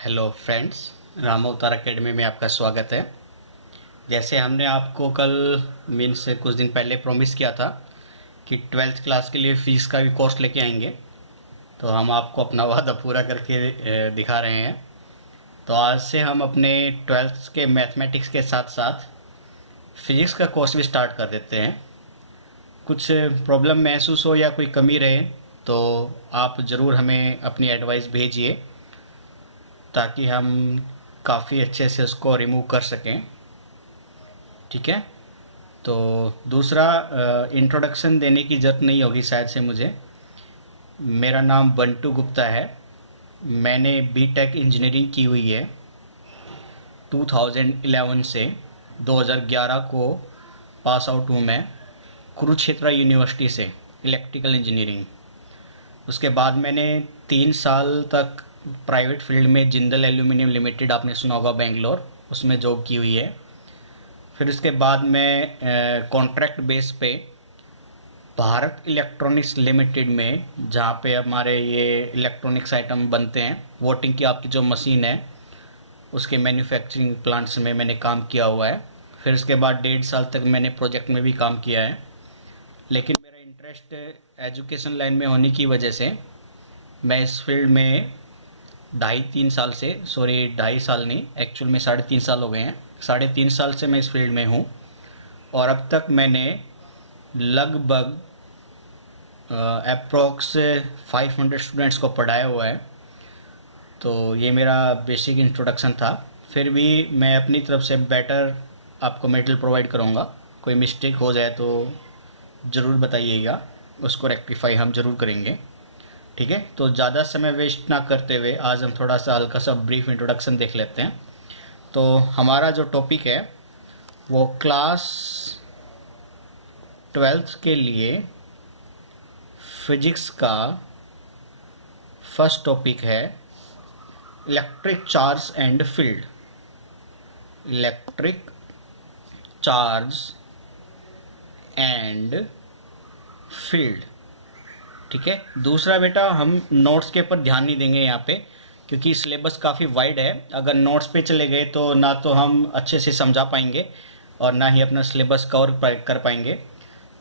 Hello friends, Ram अवतार academy में आपका स्वागत है। जैसे हमने आपको कल मीन्स कुछ दिन पहले प्रॉमिस किया था कि 12th क्लास के लिए फ़ीस का भी कॉस्ट लेके आएंगे, तो हम आपको अपना वादा पूरा करके दिखा रहे हैं। तो आज से हम अपने 12th के मैथमेटिक्स के साथ साथ फिज़िक्स का कोर्स भी स्टार्ट कर देते हैं। कुछ प्रॉब्लम महसूस हो या कोई कमी रहे तो आप ज़रूर हमें अपनी एडवाइस भेजिए, ताकि हम काफ़ी अच्छे से उसको रिमूव कर सकें। ठीक है। तो दूसरा, इंट्रोडक्शन देने की ज़रूरत नहीं होगी शायद से मुझे। मेरा नाम बंटू गुप्ता है। मैंने बीटेक इंजीनियरिंग की हुई है 2011 से। 2011 को पास आउट हूँ मैं कुरुक्षेत्र यूनिवर्सिटी से, इलेक्ट्रिकल इंजीनियरिंग। उसके बाद मैंने 3 साल तक प्राइवेट फील्ड में जिंदल एल्यूमिनियम लिमिटेड, आपने सुना होगा, बेंगलोर, उसमें जॉब की हुई है। फिर उसके बाद मैं कॉन्ट्रैक्ट बेस पे भारत इलेक्ट्रॉनिक्स लिमिटेड में, जहाँ पे हमारे ये इलेक्ट्रॉनिक्स आइटम बनते हैं, वोटिंग की आपकी जो मशीन है उसके मैन्युफैक्चरिंग प्लांट्स में मैंने काम किया हुआ है। फिर उसके बाद 1.5 साल तक मैंने प्रोजेक्ट में भी काम किया है। लेकिन मेरा इंटरेस्ट एजुकेशन लाइन में होने की वजह से मैं इस फील्ड में 2.5-3 साल से, सॉरी 2.5 साल नहीं, एक्चुअल में 3.5 साल हो गए हैं। 3.5 साल से मैं इस फील्ड में हूँ और अब तक मैंने लगभग अप्रोक्स 500 स्टूडेंट्स को पढ़ाया हुआ है। तो ये मेरा बेसिक इंट्रोडक्शन था। फिर भी मैं अपनी तरफ से बेटर आपको मटेरियल प्रोवाइड करूँगा। कोई मिस्टेक हो जाए तो ज़रूर बताइएगा, उसको रेक्टिफाई हम ज़रूर करेंगे। ठीक है। तो ज़्यादा समय वेस्ट ना करते हुए आज हम थोड़ा सा हल्का सा ब्रीफ इंट्रोडक्शन देख लेते हैं। तो हमारा जो टॉपिक है वो क्लास 12th के लिए फिजिक्स का फर्स्ट टॉपिक है electric charge and field. Electric charge and field. ठीक है। दूसरा बेटा, हम नोट्स के ऊपर ध्यान नहीं देंगे यहाँ पे, क्योंकि सिलेबस काफ़ी वाइड है। अगर नोट्स पे चले गए तो ना तो हम अच्छे से समझा पाएंगे और ना ही अपना सिलेबस कवर कर पाएंगे।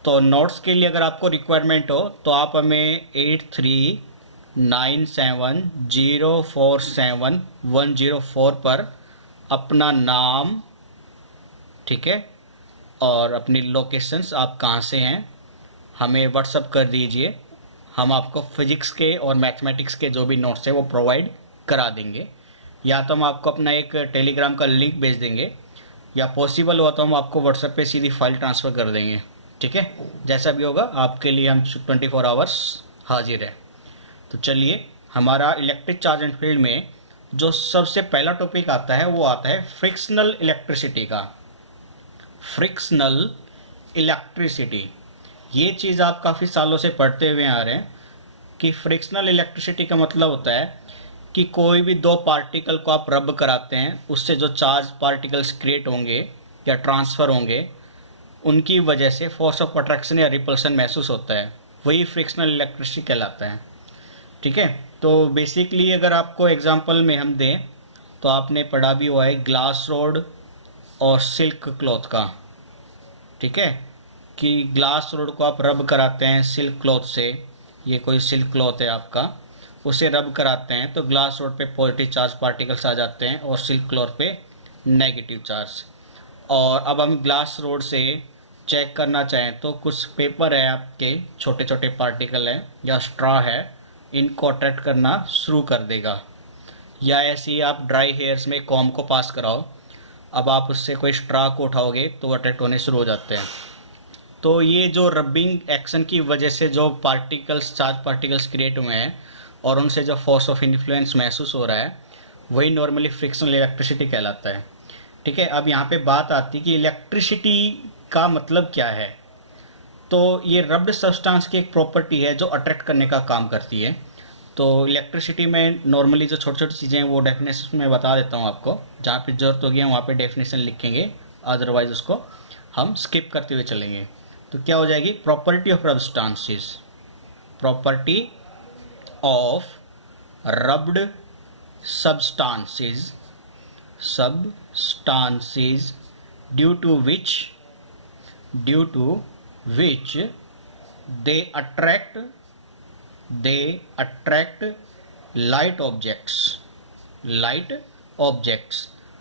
तो नोट्स के लिए अगर आपको रिक्वायरमेंट हो तो आप हमें 8397047104 पर अपना नाम, ठीक है, और अपनी लोकेशंस, आप कहाँ से हैं, हमें व्हाट्सअप कर दीजिए। हम आपको फिजिक्स के और मैथमेटिक्स के जो भी नोट्स हैं वो प्रोवाइड करा देंगे। या तो हम आपको अपना एक टेलीग्राम का लिंक भेज देंगे, या पॉसिबल हुआ तो हम आपको व्हाट्सएप पे सीधी फाइल ट्रांसफ़र कर देंगे। ठीक है। जैसा भी होगा आपके लिए हम 24 आवर्स हाजिर है। तो चलिए, हमारा इलेक्ट्रिक चार्ज एंड फील्ड में जो सबसे पहला टॉपिक आता है वो आता है फ्रिक्शनल इलेक्ट्रिसिटी का। फ्रिक्शनल इलेक्ट्रिसिटी, ये चीज़ आप काफ़ी सालों से पढ़ते हुए आ रहे हैं कि फ्रिक्शनल इलेक्ट्रिसिटी का मतलब होता है कि कोई भी दो पार्टिकल को आप रब कराते हैं, उससे जो चार्ज पार्टिकल्स क्रिएट होंगे या ट्रांसफ़र होंगे, उनकी वजह से फोर्स ऑफ अट्रैक्शन या रिपल्सन महसूस होता है। वही फ्रिक्शनल इलेक्ट्रिसिटी कहलाता है। ठीक है। तो बेसिकली अगर आपको एग्जांपल में हम दें तो आपने पढ़ा भी हुआ है ग्लास रोड और सिल्क क्लॉथ का। ठीक है, कि ग्लास रोड को आप रब कराते हैं सिल्क क्लॉथ से, ये कोई सिल्क क्लॉथ है आपका, उसे रब कराते हैं तो ग्लास रोड पे पॉजिटिव चार्ज पार्टिकल्स आ जाते हैं और सिल्क क्लॉथ पे नेगेटिव चार्ज। और अब हम ग्लास रोड से चेक करना चाहें तो कुछ पेपर है आपके, छोटे छोटे पार्टिकल हैं या स्ट्रॉ है, इनको अट्रैक्ट करना शुरू कर देगा। या ऐसे ही आप ड्राई हेयर्स में कॉम को पास कराओ, अब आप उससे कोई स्ट्रॉ को उठाओगे तो वो अट्रैक्ट होने शुरू हो जाते हैं। तो ये जो रबिंग एक्शन की वजह से जो पार्टिकल्स, चार्ज पार्टिकल्स क्रिएट हुए हैं और उनसे जो फोर्स ऑफ इन्फ्लुएंस महसूस हो रहा है, वही नॉर्मली फ्रिक्शनल इलेक्ट्रिसिटी कहलाता है। ठीक है। अब यहाँ पे बात आती है कि इलेक्ट्रिसिटी का मतलब क्या है। तो ये रब्ड सब्सटेंस की एक प्रॉपर्टी है जो अट्रैक्ट करने का काम करती है। तो इलेक्ट्रिसिटी में नॉर्मली जो छोटी छोटी चीज़ें हैं वो डेफिनेशन में बता देता हूँ आपको, जहाँ पे ज़रूरत होगी हम वहाँ पे डेफिनेशन लिखेंगे, अदरवाइज उसको हम स्किप करते हुए चलेंगे। तो क्या हो जाएगी, property of rubbed substances, property of rubbed substances due to which they attract light objects,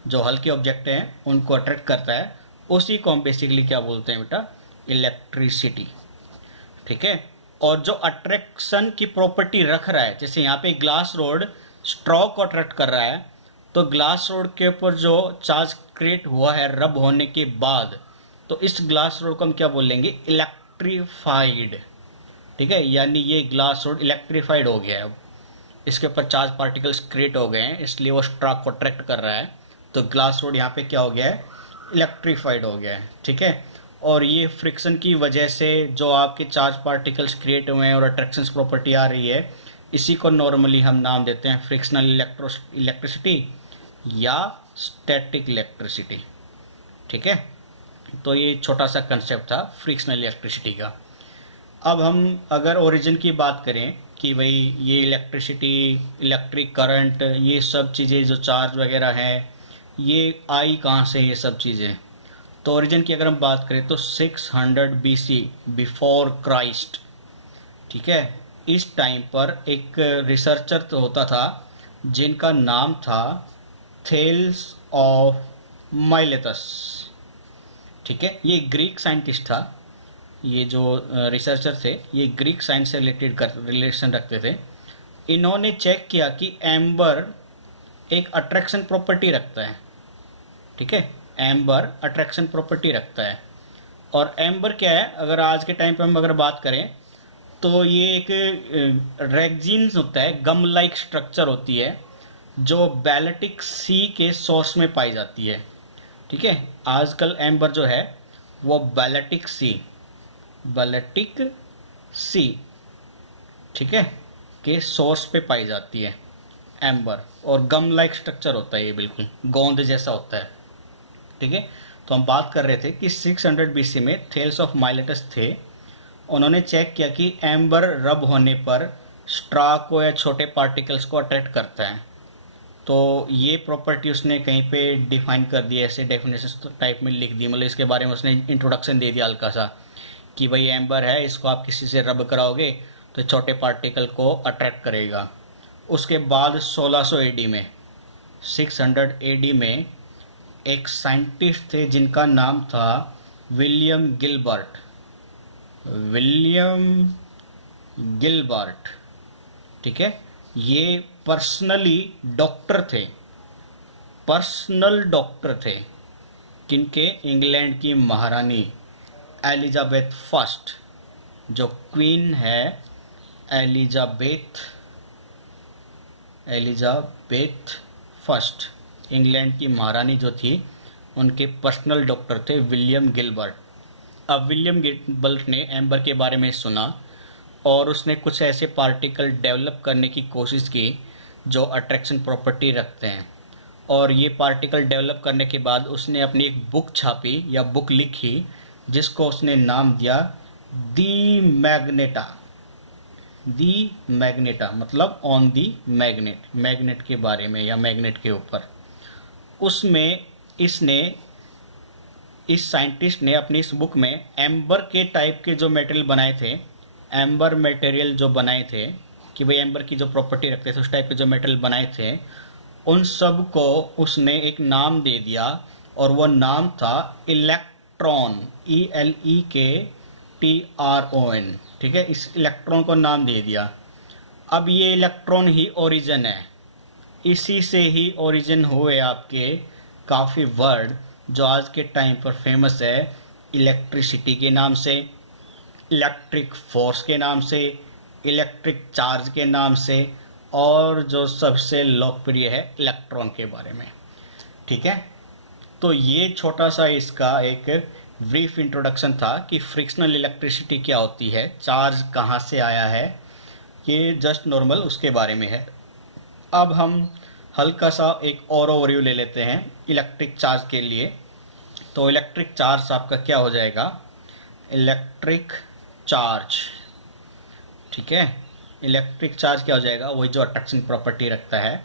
जो हल्के ऑब्जेक्ट हैं उनको अट्रैक्ट करता है, उसी को हम बेसिकली क्या बोलते हैं बेटा, इलेक्ट्रिसिटी। ठीक है। और जो अट्रैक्शन की प्रॉपर्टी रख रहा है, जैसे यहाँ पे ग्लास रोड स्ट्रॉ को अट्रैक्ट कर रहा है, तो ग्लास रोड के ऊपर जो चार्ज क्रिएट हुआ है रब होने के बाद, तो इस ग्लास रोड को हम क्या बोलेंगे, इलेक्ट्रीफाइड। ठीक है, यानी ये ग्लास रोड इलेक्ट्रीफाइड हो गया है, इसके ऊपर चार्ज पार्टिकल्स क्रिएट हो गए हैं, इसलिए वो स्ट्रॉ को अट्रैक्ट कर रहा है, तो ग्लास रोड यहाँ पे क्या हो गया है, इलेक्ट्रीफाइड हो गया है। ठीक है। और ये फ्रिक्शन की वजह से जो आपके चार्ज पार्टिकल्स क्रिएट हुए हैं और अट्रैक्शन प्रॉपर्टी आ रही है, इसी को नॉर्मली हम नाम देते हैं फ्रिक्शनल इलेक्ट्रिसिटी या स्टैटिक इलेक्ट्रिसिटी। ठीक है। तो ये छोटा सा कंसेप्ट था फ्रिक्शनल इलेक्ट्रिसिटी का। अब हम अगर ओरिजिन की बात करें कि भाई ये इलेक्ट्रिसिटी, इलेक्ट्रिक करंट, ये सब चीज़ें जो चार्ज वगैरह हैं, ये आई कहाँ से, ये सब चीज़ें, तो ओरिजिन की अगर हम बात करें तो 600 BC बिफोर क्राइस्ट। ठीक है। इस टाइम पर एक रिसर्चर तो होता था जिनका नाम था थेल्स ऑफ माइलेटस। ठीक है। ये ग्रीक साइंटिस्ट था, ये जो रिसर्चर थे ये ग्रीक साइंस से रिलेशन रखते थे। इन्होंने चेक किया कि एम्बर एक अट्रैक्शन प्रॉपर्टी रखता है। ठीक है, एम्बर अट्रैक्शन प्रॉपर्टी रखता है। और एम्बर क्या है, अगर आज के टाइम पे हम अगर बात करें तो ये एक रेक्जिन्स होता है, गम लाइक स्ट्रक्चर होती है, जो बैल्टिक सी के सोर्स में पाई जाती है। ठीक है। आजकल एम्बर जो है वो बैल्टिक सी, ठीक है, के सोर्स पे पाई जाती है एम्बर, और गम लाइक स्ट्रक्चर होता है, ये बिल्कुल गोंद जैसा होता है। ठीक है। तो हम बात कर रहे थे कि 600 BC में थेल्स ऑफ माइलेटस थे, उन्होंने चेक किया कि एम्बर रब होने पर स्ट्रा को या छोटे पार्टिकल्स को अट्रैक्ट करता है। तो ये प्रॉपर्टी उसने कहीं पे डिफाइन कर दी, ऐसे डेफिनेशन टाइप में लिख दी, मतलब इसके बारे में उसने इंट्रोडक्शन दे दिया हल्का सा कि भाई एम्बर है, इसको आप किसी से रब कराओगे तो छोटे पार्टिकल को अट्रैक्ट करेगा। उसके बाद 1600 AD में, 600 AD में एक साइंटिस्ट थे जिनका नाम था विलियम गिलबर्ट। ठीक है। ये पर्सनल डॉक्टर थे किनके, इंग्लैंड की महारानी एलिजाबेथ फर्स्ट, जो क्वीन है एलिजाबेथ फर्स्ट, इंग्लैंड की महारानी जो थी, उनके पर्सनल डॉक्टर थे विलियम गिलबर्ट। अब विलियम गिलबर्ट ने एम्बर के बारे में सुना और उसने कुछ ऐसे पार्टिकल डेवलप करने की कोशिश की जो अट्रैक्शन प्रॉपर्टी रखते हैं। और ये पार्टिकल डेवलप करने के बाद उसने अपनी एक बुक छापी या बुक लिखी जिसको उसने नाम दिया दी मैग्नेटा, मतलब ऑन दी मैग्नेट के बारे में या मैग्नेट के ऊपर। उसमें इस साइंटिस्ट ने अपनी इस बुक में एम्बर के टाइप के जो मटेरियल बनाए थे, एम्बर मटेरियल जो बनाए थे कि भाई एम्बर की जो प्रॉपर्टी रखते थे उस टाइप के जो मटेरियल बनाए थे, उन सब को उसने एक नाम दे दिया और वो नाम था इलेक्ट्रॉन, ELEKTRON। ठीक है, इस इलेक्ट्रॉन को नाम दे दिया। अब ये इलेक्ट्रॉन ही ओरिजिन है, इसी से ही ओरिजिन हुए आपके काफ़ी वर्ड जो आज के टाइम पर फेमस है, इलेक्ट्रिसिटी के नाम से, इलेक्ट्रिक फोर्स के नाम से, इलेक्ट्रिक चार्ज के नाम से, और जो सबसे लोकप्रिय है इलेक्ट्रॉन के बारे में। ठीक है। तो ये छोटा सा इसका एक ब्रीफ इंट्रोडक्शन था कि फ्रिक्शनल इलेक्ट्रिसिटी क्या होती है, चार्ज कहाँ से आया है, ये जस्ट नॉर्मल उसके बारे में है। अब हम हल्का सा एक और ओवरव्यू ले लेते हैं इलेक्ट्रिक चार्ज के लिए। तो इलेक्ट्रिक चार्ज आपका क्या हो जाएगा, इलेक्ट्रिक चार्ज। ठीक है, इलेक्ट्रिक चार्ज क्या हो जाएगा, वही जो अट्रैक्शन प्रॉपर्टी रखता है।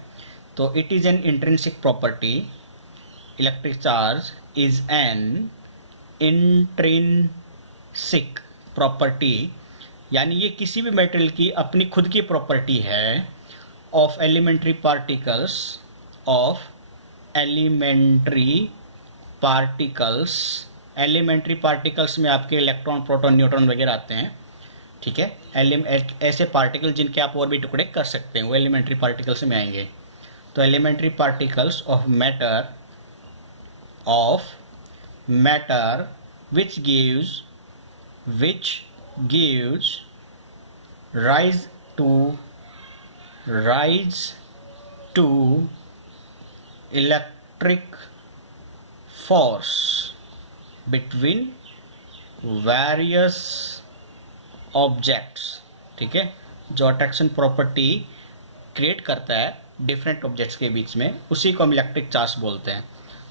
तो it is an intrinsic property, electric charge is an intrinsic property, यानी ये किसी भी मेटेरियल की अपनी खुद की प्रॉपर्टी है of elementary particles, of elementary particles. Elementary particles में आपके इलेक्ट्रॉन, प्रोटॉन, न्यूट्रॉन वगैरह आते हैं, ठीक है। ऐसे पार्टिकल जिनके आप और भी टुकड़े कर सकते हैं वो एलिमेंट्री पार्टिकल्स में आएंगे। तो elementary particles of matter which gives rise to electric force between various objects, ठीक है। जो अट्रैक्शन प्रॉपर्टी क्रिएट करता है डिफरेंट ऑब्जेक्ट्स के बीच में, उसी को हम इलेक्ट्रिक चार्ज बोलते हैं।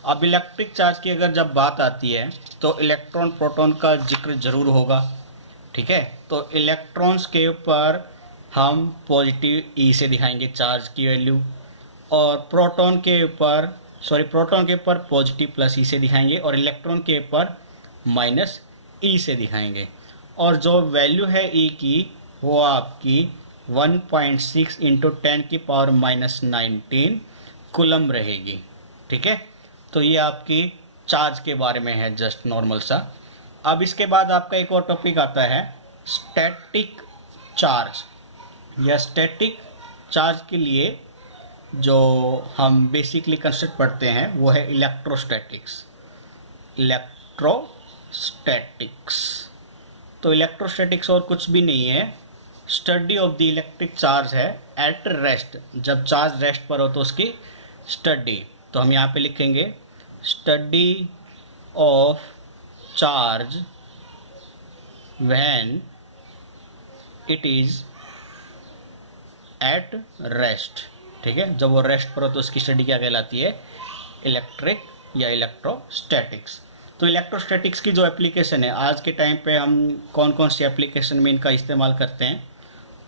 अब इलेक्ट्रिक चार्ज की अगर जब बात आती है तो इलेक्ट्रॉन प्रोटॉन का जिक्र जरूर होगा, ठीक है। तो इलेक्ट्रॉन्स के ऊपर हम पॉजिटिव ई से दिखाएंगे चार्ज की वैल्यू, और प्रोटॉन के ऊपर पॉजिटिव प्लस ई से दिखाएंगे, और इलेक्ट्रॉन के ऊपर माइनस ई से दिखाएंगे। और जो वैल्यू है ई की वो आपकी 1.6 इंटू 10⁻⁻19 कूलम रहेगी, ठीक है। तो ये आपकी चार्ज के बारे में है, जस्ट नॉर्मल सा। अब इसके बाद आपका एक और टॉपिक आता है स्टैटिक चार्ज। या स्टैटिक चार्ज के लिए जो हम बेसिकली कंसेप्ट पढ़ते हैं वो है इलेक्ट्रोस्टैटिक्स। तो इलेक्ट्रोस्टैटिक्स और कुछ भी नहीं है, study of the electric charge है एट रेस्ट। जब चार्ज रेस्ट पर हो तो उसकी स्टडी। तो हम यहाँ पे लिखेंगे study of charge when it is at rest, ठीक है। जब वो रेस्ट पर हो तो उसकी स्टडी क्या कहलाती है, इलेक्ट्रिक या इलेक्ट्रोस्टैटिक्स। तो इलेक्ट्रोस्टैटिक्स की जो एप्लीकेशन है आज के टाइम पे, हम कौन कौन सी एप्लीकेशन में इनका इस्तेमाल करते हैं,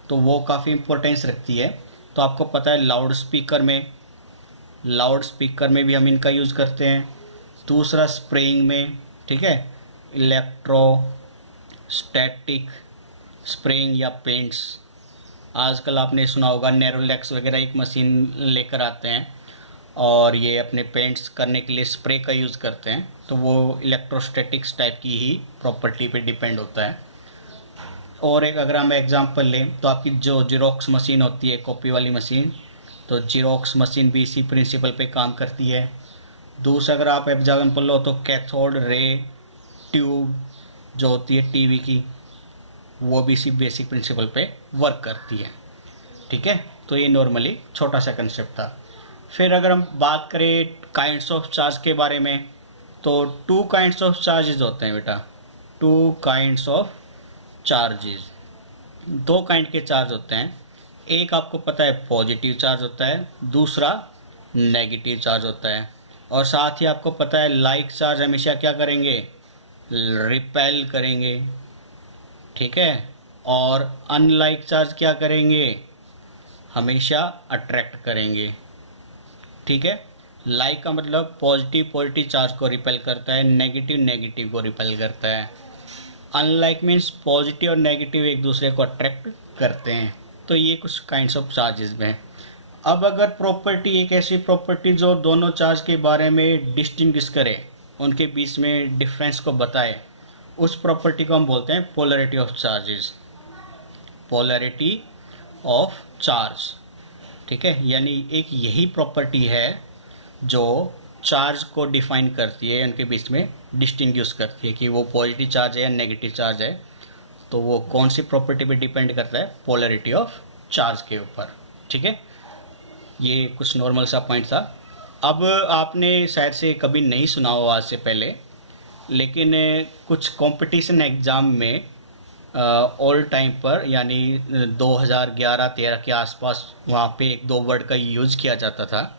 तो वो काफ़ी इम्पोर्टेंस रखती है। तो आपको पता है लाउड स्पीकर में भी हम इनका यूज़ करते हैं। दूसरा स्प्रेइंग में, ठीक है, इलेक्ट्रोस्टैटिक स्प्रेइंग या पेंट्स। आजकल आपने सुना होगा नेरोलैक्स वगैरह एक मशीन लेकर आते हैं और ये अपने पेंट्स करने के लिए स्प्रे का यूज़ करते हैं, तो वो इलेक्ट्रोस्टैटिक्स टाइप की ही प्रॉपर्टी पे डिपेंड होता है। और एक अगर हम एग्जांपल लें तो आपकी जो जीरोक्स मशीन होती है, कॉपी वाली मशीन, तो जीरोक्स मशीन भी इसी प्रिंसिपल पे काम करती है। दूसरा अगर आप एग्जांपल लो तो कैथोड रे ट्यूब जो होती है टीवी की, वो भी इसी बेसिक प्रिंसिपल पे वर्क करती है, ठीक है। तो ये नॉर्मली छोटा सा कंसेप्ट था। फिर अगर हम बात करें काइंड्स ऑफ चार्ज के बारे में, तो 2 काइंड्स ऑफ चार्जेस होते हैं बेटा। 2 काइंड्स ऑफ चार्जेस, 2 काइंड के चार्ज होते हैं। एक आपको पता है पॉजिटिव चार्ज होता है, दूसरा नेगेटिव चार्ज होता है। और साथ ही आपको पता है लाइक चार्ज हमेशा क्या करेंगे, रिपेल करेंगे, ठीक है। और अनलाइक चार्ज क्या करेंगे, हमेशा अट्रैक्ट करेंगे, ठीक है। लाइक का मतलब पॉजिटिव चार्ज को रिपेल करता है, नेगेटिव को रिपेल करता है। अनलाइक मीन्स पॉजिटिव और नेगेटिव एक दूसरे को अट्रैक्ट करते हैं। तो ये कुछ काइंड्स ऑफ चार्जेस में है। अब अगर प्रॉपर्टी, एक ऐसी प्रॉपर्टी जो दोनों चार्ज के बारे में डिस्टिंग्विश करे, उनके बीच में डिफरेंस को बताए, उस प्रॉपर्टी को हम बोलते हैं polarity of charges. Polarity of charge, ठीक है। यानी एक यही प्रॉपर्टी है जो चार्ज को डिफाइन करती है, उनके बीच में डिस्टिंग्विश करती है कि वो पॉजिटिव चार्ज है या नेगेटिव चार्ज है। तो वो कौन सी प्रॉपर्टी पे डिपेंड करता है, पोलैरिटी ऑफ चार्ज के ऊपर, ठीक है। ये कुछ नॉर्मल सा पॉइंट था। अब आपने शायद से कभी नहीं सुना हो आज से पहले, लेकिन कुछ कंपटीशन एग्ज़ाम में ऑल टाइम पर, यानी 2011-13 के आसपास, वहाँ पे 1-2 वर्ड का यूज़ किया जाता था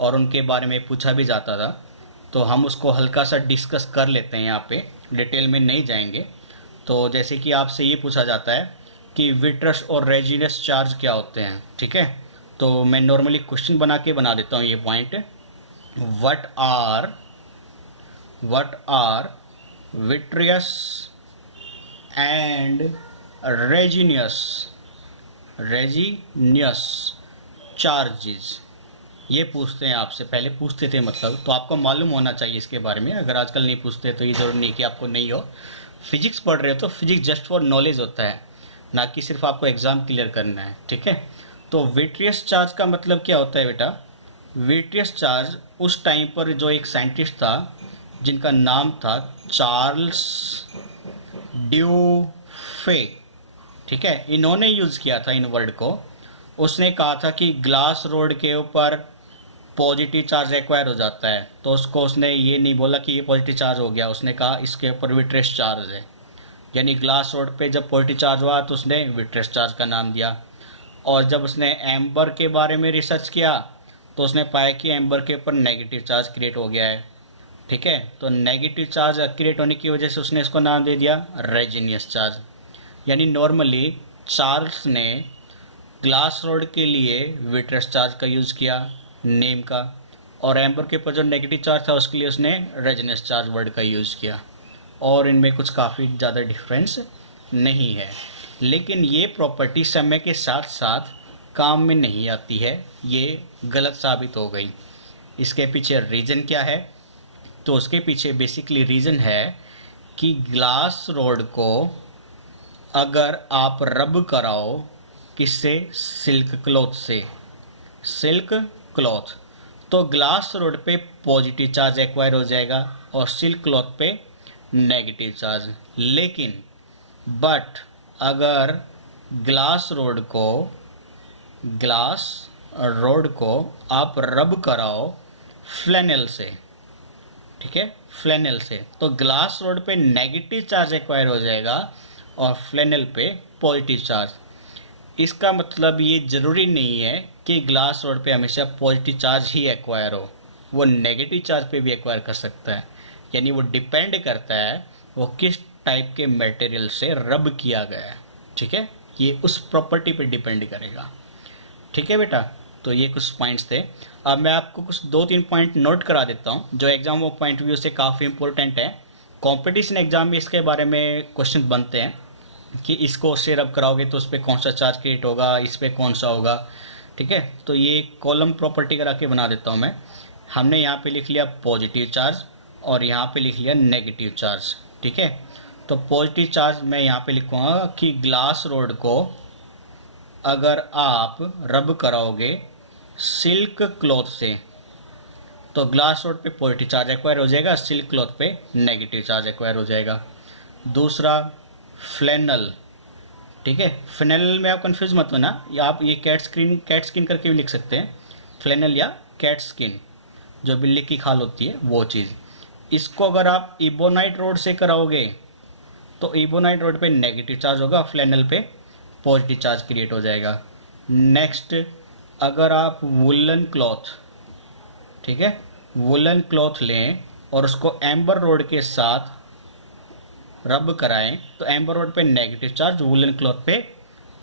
और उनके बारे में पूछा भी जाता था। तो हम उसको हल्का सा डिस्कस कर लेते हैं, यहाँ पे डिटेल में नहीं जाएंगे। तो जैसे कि आपसे ये पूछा जाता है कि विट्रस और रेजिनस चार्ज क्या होते हैं, ठीक है। तो मैं नॉर्मली क्वेश्चन बना के बना देता हूँ ये point. What are vitreous and resinous charges, ये पूछते हैं आपसे, पहले पूछते थे मतलब, तो आपको मालूम होना चाहिए इसके बारे में। अगर आजकल नहीं पूछते तो ये जरूरी नहीं कि आपको नहीं हो। फिजिक्स पढ़ रहे हो तो फिजिक्स जस्ट फॉर नॉलेज होता है, ना कि सिर्फ आपको एग्जाम क्लियर करना है, ठीक है। तो विट्रियस चार्ज का मतलब क्या होता है बेटा? विट्रियस चार्ज उस टाइम पर जो एक साइंटिस्ट था जिनका नाम था चार्ल्स ड्यूफे, ठीक है, इन्होंने यूज़ किया था इन वर्ड को। उसने कहा था कि ग्लास रोड के ऊपर पॉजिटिव चार्ज एक्वायर हो जाता है, तो उसने ये नहीं बोला कि ये पॉजिटिव चार्ज हो गया, उसने कहा इसके ऊपर विट्रियस चार्ज है। यानी ग्लास रोड पे जब पॉजिटिव चार्ज हुआ तो उसने विट्रियस चार्ज का नाम दिया। और जब उसने एम्बर के बारे में रिसर्च किया तो उसने पाया कि एम्बर के ऊपर नेगेटिव चार्ज क्रिएट हो गया है, ठीक है। तो नेगेटिव चार्ज क्रिएट होने की वजह से उसने इसको नाम दे दिया रेजिनियस चार्ज। यानी नॉर्मली चार्ल्स ने ग्लास रोड के लिए विट्रियस चार्ज का यूज़ किया नेम का, और एम्बर के ऊपर जो नेगेटिव चार्ज था उसके लिए उसने रेजिनियस चार्ज वर्ड का यूज़ किया। और इनमें कुछ काफ़ी ज़्यादा डिफरेंस नहीं है, लेकिन ये प्रॉपर्टी समय के साथ साथ काम में नहीं आती है, ये गलत साबित हो गई। इसके पीछे रीज़न क्या है? तो उसके पीछे बेसिकली रीज़न है कि ग्लास रोड को अगर आप रब कराओ, किससे? सिल्क क्लॉथ से, सिल्क क्लॉथ, तो ग्लास रोड पे पॉजिटिव चार्ज एक्वायर हो जाएगा और सिल्क क्लॉथ पे नेगेटिव चार्ज। लेकिन बट अगर ग्लास रोड को आप रब कराओ फ्लैनेल से, ठीक है, फ्लैनेल से, तो ग्लास रोड पे नेगेटिव चार्ज एक्वायर हो जाएगा और फ्लैनेल पे पॉजिटिव चार्ज। इसका मतलब ये ज़रूरी नहीं है कि ग्लास रोड पे हमेशा पॉजिटिव चार्ज ही एक्वायर हो, वो नेगेटिव चार्ज पे भी एक्वायर कर सकता है। यानी वो डिपेंड करता है वो किस टाइप के मटेरियल से रब किया गया है, ठीक है, ये उस प्रॉपर्टी पे डिपेंड करेगा, ठीक है बेटा। तो ये कुछ पॉइंट्स थे। अब मैं आपको कुछ 2-3 पॉइंट नोट करा देता हूँ जो एग्जाम वो पॉइंट व्यू से काफ़ी इंपॉर्टेंट है। कंपटीशन एग्जाम में इसके बारे में क्वेश्चन बनते हैं कि इसको से रब कराओगे तो उस पर कौन सा चार्ज क्रिएट होगा, इस पर कौन सा होगा, ठीक है। तो ये कॉलम प्रॉपर्टी करा के बना देता हूँ मैं। हमने यहाँ पे लिख लिया पॉजिटिव चार्ज और यहाँ पे लिख लिया नेगेटिव चार्ज, ठीक है। तो पॉजिटिव चार्ज मैं यहाँ पे लिखूँगा कि ग्लास रोड को अगर आप रब कराओगे सिल्क क्लॉथ से तो ग्लास रोड पे पॉजिटिव चार्ज एक्वायर हो जाएगा, सिल्क क्लॉथ पे नेगेटिव चार्ज एक्वायर हो जाएगा। दूसरा फ्लैनल, ठीक है, फ्लैनल में आप कंफ्यूज मत होना, या आप ये कैट स्किन करके भी लिख सकते हैं, फ्लैनल या कैट स्किन, जो बिल्ली की खाल होती है वो चीज़। इसको अगर आप इबोनाइट रोड से कराओगे तो इबोनाइट रोड पे नेगेटिव चार्ज होगा, फ्लैनल पे पॉजिटिव चार्ज क्रिएट हो जाएगा। नेक्स्ट, अगर आप वुलन क्लॉथ, ठीक है, वुलन क्लॉथ लें और उसको एम्बर रोड के साथ रब कराएं तो एम्बर रोड पे नेगेटिव चार्ज, वुलन क्लॉथ पे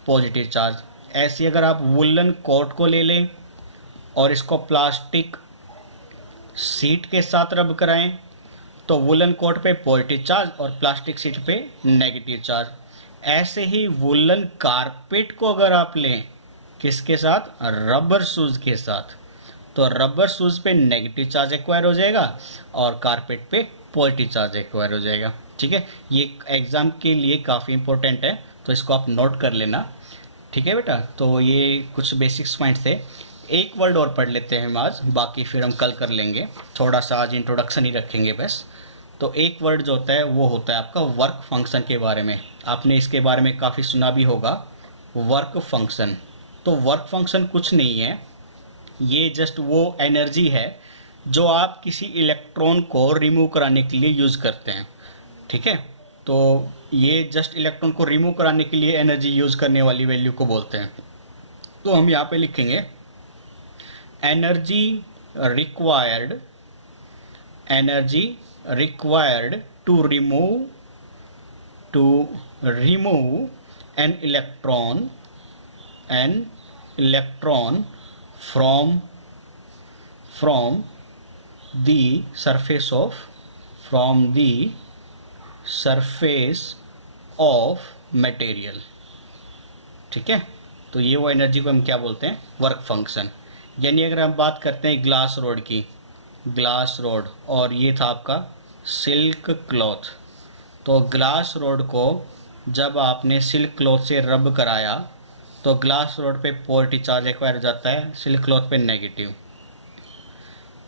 पॉजिटिव चार्ज। ऐसे अगर आप वुलन कोट को ले लें और इसको प्लास्टिक सीट के साथ रब कराएं तो वुलन कोट पे पॉजिटिव चार्ज और प्लास्टिक सीट पे नेगेटिव चार्ज। ऐसे ही वुलन कारपेट को अगर आप लें किसके साथ? रबर शूज़ के साथ, तो रबर शूज़ पे नेगेटिव चार्ज एक्वायर हो जाएगा और कारपेट पे पॉजिटिव चार्ज एक्वायर हो जाएगा, ठीक है। ये एग्ज़ाम के लिए काफ़ी इंपॉर्टेंट है, तो इसको आप नोट कर लेना, ठीक है बेटा। तो ये कुछ बेसिक्स पॉइंट्स थे। एक वर्ड और पढ़ लेते हैं हम आज, बाकी फिर हम कल कर लेंगे, थोड़ा सा आज इंट्रोडक्शन ही रखेंगे बस। तो एक वर्ड जो होता है वो होता है आपका वर्क फंक्शन के बारे में। आपने इसके बारे में काफ़ी सुना भी होगा, वर्क फंक्शन। तो वर्क फंक्शन कुछ नहीं है, ये जस्ट वो एनर्जी है जो आप किसी इलेक्ट्रॉन को रिमूव कराने के लिए यूज़ करते हैं, ठीक है। तो ये जस्ट इलेक्ट्रॉन को रिमूव कराने के लिए एनर्जी यूज़ करने वाली वैल्यू को बोलते हैं। तो हम यहाँ पे लिखेंगे energy required to remove an electron from the surface of material. ठीक है, तो ये वो एनर्जी को हम क्या बोलते हैं, वर्क फंक्शन। यानी अगर हम बात करते हैं ग्लास रोड की, ग्लास रोड, और ये था आपका सिल्क क्लॉथ, तो ग्लास रोड को जब आपने सिल्क क्लॉथ से रब कराया तो ग्लास रोड पे पॉजिटिव चार्ज एक्वायर हो जाता है, सिल्क क्लॉथ पे नेगेटिव।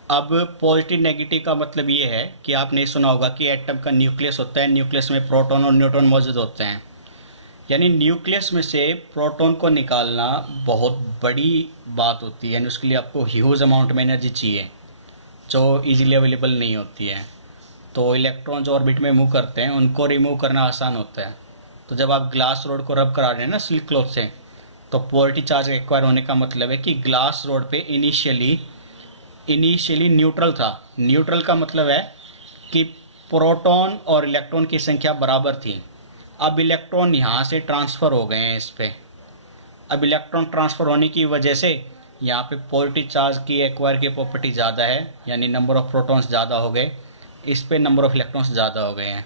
अब पॉजिटिव नेगेटिव का मतलब ये है कि आपने सुना होगा कि एटम का न्यूक्लियस होता है, न्यूक्लियस में प्रोटॉन और न्यूट्रॉन मौजूद होते हैं। यानी न्यूक्लियस में से प्रोटॉन को निकालना बहुत बड़ी बात होती है, यानी उसके लिए आपको ह्यूज अमाउंट में एनर्जी चाहिए जो इजीली अवेलेबल नहीं होती है। तो इलेक्ट्रॉन जो ऑर्बिट में मूव करते हैं उनको रिमूव करना आसान होता है। तो जब आप ग्लास रोड को रब करा रहे हैं ना सिल्क क्लॉथ से, तो पॉजिटिव चार्ज एक्वायर होने का मतलब है कि ग्लास रोड पे इनिशियली न्यूट्रल था। न्यूट्रल का मतलब है कि प्रोटॉन और इलेक्ट्रॉन की संख्या बराबर थी। अब इलेक्ट्रॉन यहाँ से ट्रांसफ़र हो गए हैं इस पे। अब इलेक्ट्रॉन ट्रांसफ़र होने की वजह से यहाँ पे पॉजिटिव चार्ज की एक्वायर की प्रॉपर्टी ज़्यादा है, यानी नंबर ऑफ़ प्रोटॉन्स ज़्यादा हो गए, इस पे नंबर ऑफ़ इलेक्ट्रॉन्स ज़्यादा हो गए हैं।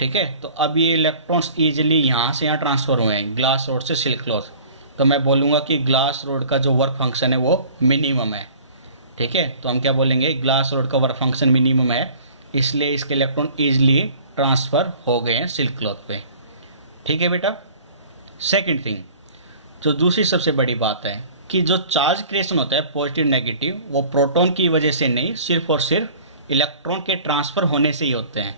ठीक है, तो अब ये इलेक्ट्रॉन्स ईजिली यहाँ से यहाँ ट्रांसफ़र हुए हैं ग्लास रोड से सिल्क क्लॉथ, तो मैं बोलूँगा कि ग्लास रोड का जो वर्क फंक्शन है वो मिनिमम है। ठीक है, तो हम क्या बोलेंगे, ग्लास रोड का वर्क फंक्शन मिनिमम है, इसलिए इसके इलेक्ट्रॉन ईजिली ट्रांसफ़र हो गए हैं सिल्क क्लॉथ पे। ठीक है बेटा। सेकंड थिंग, जो दूसरी सबसे बड़ी बात है कि जो चार्ज क्रिएशन होता है पॉजिटिव नेगेटिव, वो प्रोटॉन की वजह से नहीं, सिर्फ और सिर्फ इलेक्ट्रॉन के ट्रांसफ़र होने से ही होते हैं।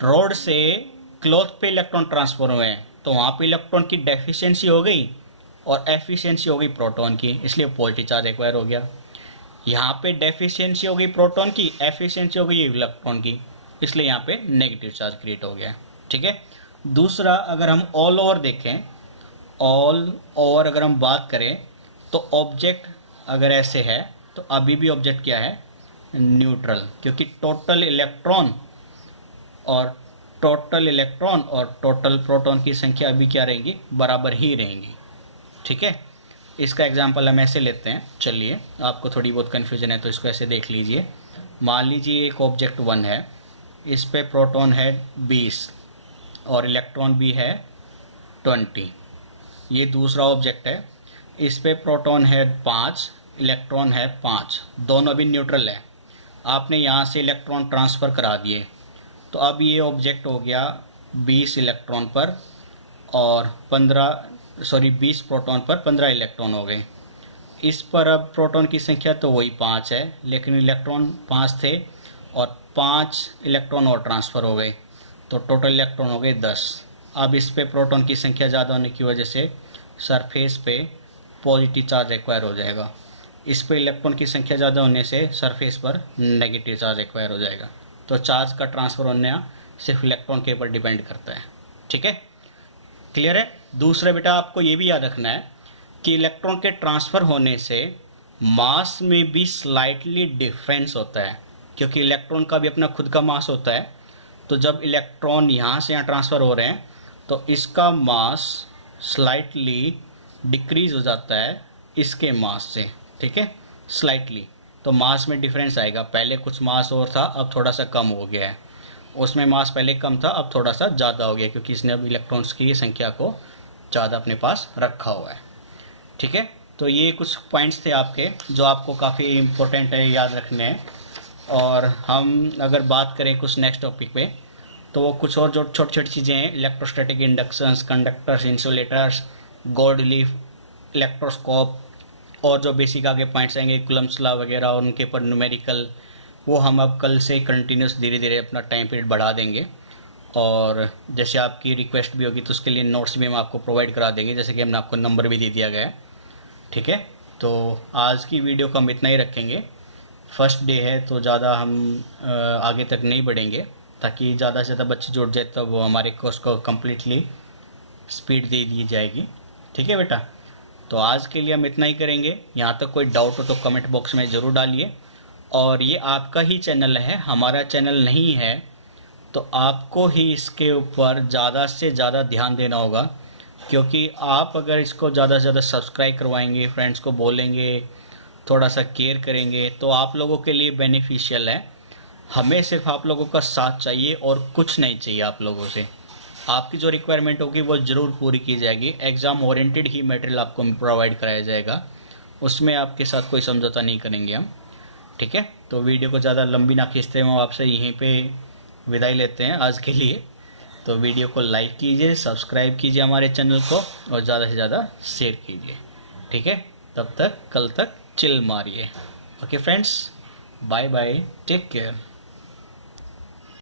रोड से क्लॉथ पे इलेक्ट्रॉन ट्रांसफ़र हुए हैं तो वहाँ पे इलेक्ट्रॉन की डेफिशिएंसी हो गई और एफिशिएंसी हो गई प्रोटॉन की, इसलिए पॉजिटिव चार्ज एक्वायर हो गया। यहाँ पे डेफिशिएंसी हो गई प्रोटॉन की, एफिशिएंसी हो गई इलेक्ट्रॉन की, इसलिए यहाँ पे नेगेटिव चार्ज क्रिएट हो गया। ठीक है। दूसरा, अगर हम ऑल ओवर देखें, ऑल ओवर अगर हम बात करें तो ऑब्जेक्ट अगर ऐसे है तो अभी भी ऑब्जेक्ट क्या है, न्यूट्रल, क्योंकि टोटल इलेक्ट्रॉन और टोटल प्रोटॉन की संख्या अभी क्या रहेंगी, बराबर ही रहेंगी। ठीक है, इसका एग्जांपल हम ऐसे लेते हैं, चलिए आपको थोड़ी बहुत कन्फ्यूजन है तो इसको ऐसे देख लीजिए। मान लीजिए एक ऑब्जेक्ट 1 है, इस पे प्रोटॉन है 20 और इलेक्ट्रॉन भी है 20। ये दूसरा ऑब्जेक्ट है, इस पे प्रोटॉन है 5, इलेक्ट्रॉन है 5, दोनों भी न्यूट्रल है। आपने यहाँ से इलेक्ट्रॉन ट्रांसफ़र करा दिए, तो अब ये ऑब्जेक्ट हो गया 20 इलेक्ट्रॉन पर और 20 प्रोटॉन पर 15 इलेक्ट्रॉन हो गए। इस पर अब प्रोटॉन की संख्या तो वही 5 है, लेकिन इलेक्ट्रॉन 5 थे और 5 इलेक्ट्रॉन और ट्रांसफ़र हो गए, तो टोटल इलेक्ट्रॉन हो गए 10। अब इस पे प्रोटॉन की संख्या ज़्यादा होने की वजह से सरफेस पे पॉजिटिव चार्ज एक्वायर हो जाएगा, इस पे इलेक्ट्रॉन की संख्या ज़्यादा होने से सरफेस पर नेगेटिव चार्ज एक्वायर हो जाएगा। तो चार्ज का ट्रांसफ़र होना सिर्फ इलेक्ट्रॉन के ऊपर डिपेंड करता है। ठीक है, क्लियर है। दूसरा बेटा आपको ये भी याद रखना है कि इलेक्ट्रॉन के ट्रांसफ़र होने से मास में भी स्लाइटली डिफरेंस होता है, क्योंकि इलेक्ट्रॉन का भी अपना खुद का मास होता है। तो जब इलेक्ट्रॉन यहाँ से यहाँ ट्रांसफ़र हो रहे हैं तो इसका मास स्लाइटली डिक्रीज़ हो जाता है इसके मास से। ठीक है, स्लाइटली, तो मास में डिफरेंस आएगा। पहले कुछ मास और था, अब थोड़ा सा कम हो गया है। उसमें मास पहले कम था, अब थोड़ा सा ज़्यादा हो गया, क्योंकि इसने अब इलेक्ट्रॉन्स की संख्या को ज़्यादा अपने पास रखा हुआ है। ठीक है, तो ये कुछ पॉइंट्स थे आपके जो आपको काफ़ी इम्पोर्टेंट है, याद रखने हैं। और हम अगर बात करें कुछ नेक्स्ट टॉपिक पे, तो वो कुछ और जो छोटी छोटी चीज़ें हैं, electrostatic inductions, conductors, insulators, gold leaf, electroscope, और जो बेसिक आगे पॉइंट्स आएंगे कूलम्ब्स लॉ वगैरह और उनके ऊपर न्यूमेरिकल, वो हम अब कल से कंटिन्यूस धीरे धीरे अपना टाइम पीरियड बढ़ा देंगे। और जैसे आपकी रिक्वेस्ट भी होगी तो उसके लिए नोट्स भी हम आपको प्रोवाइड करा देंगे, जैसे कि हमने आपको नंबर भी दे दिया गया है। ठीक है, तो आज की वीडियो को हम इतना ही रखेंगे। फर्स्ट डे है तो ज़्यादा हम आगे तक नहीं बढ़ेंगे, ताकि ज़्यादा से ज़्यादा बच्चे जुड़ जाए, तो वो हमारे कोर्स को कम्प्लीटली स्पीड दे दी जाएगी। ठीक है बेटा, तो आज के लिए हम इतना ही करेंगे। यहाँ तक कोई डाउट हो तो कमेंट बॉक्स में ज़रूर डालिए। और ये आपका ही चैनल है, हमारा चैनल नहीं है, तो आपको ही इसके ऊपर ज़्यादा से ज़्यादा ध्यान देना होगा, क्योंकि आप अगर इसको ज़्यादा से ज़्यादा सब्सक्राइब करवाएंगे, फ्रेंड्स को बोलेंगे, थोड़ा सा केयर करेंगे, तो आप लोगों के लिए बेनिफिशियल है। हमें सिर्फ आप लोगों का साथ चाहिए और कुछ नहीं चाहिए आप लोगों से। आपकी जो रिक्वायरमेंट होगी वो ज़रूर पूरी की जाएगी। एग्ज़ाम ओरिएंटेड ही मटेरियल आपको प्रोवाइड कराया जाएगा, उसमें आपके साथ कोई समझौता नहीं करेंगे हम। ठीक है, तो वीडियो को ज़्यादा लंबी ना खींचते हुए आपसे यहीं पे विदाई लेते हैं आज के लिए। तो वीडियो को लाइक कीजिए, सब्सक्राइब कीजिए हमारे चैनल को और ज़्यादा से ज़्यादा शेयर कीजिए। ठीक है, तब तक कल तक चिल मारिए। Okay friends, bye bye, take care.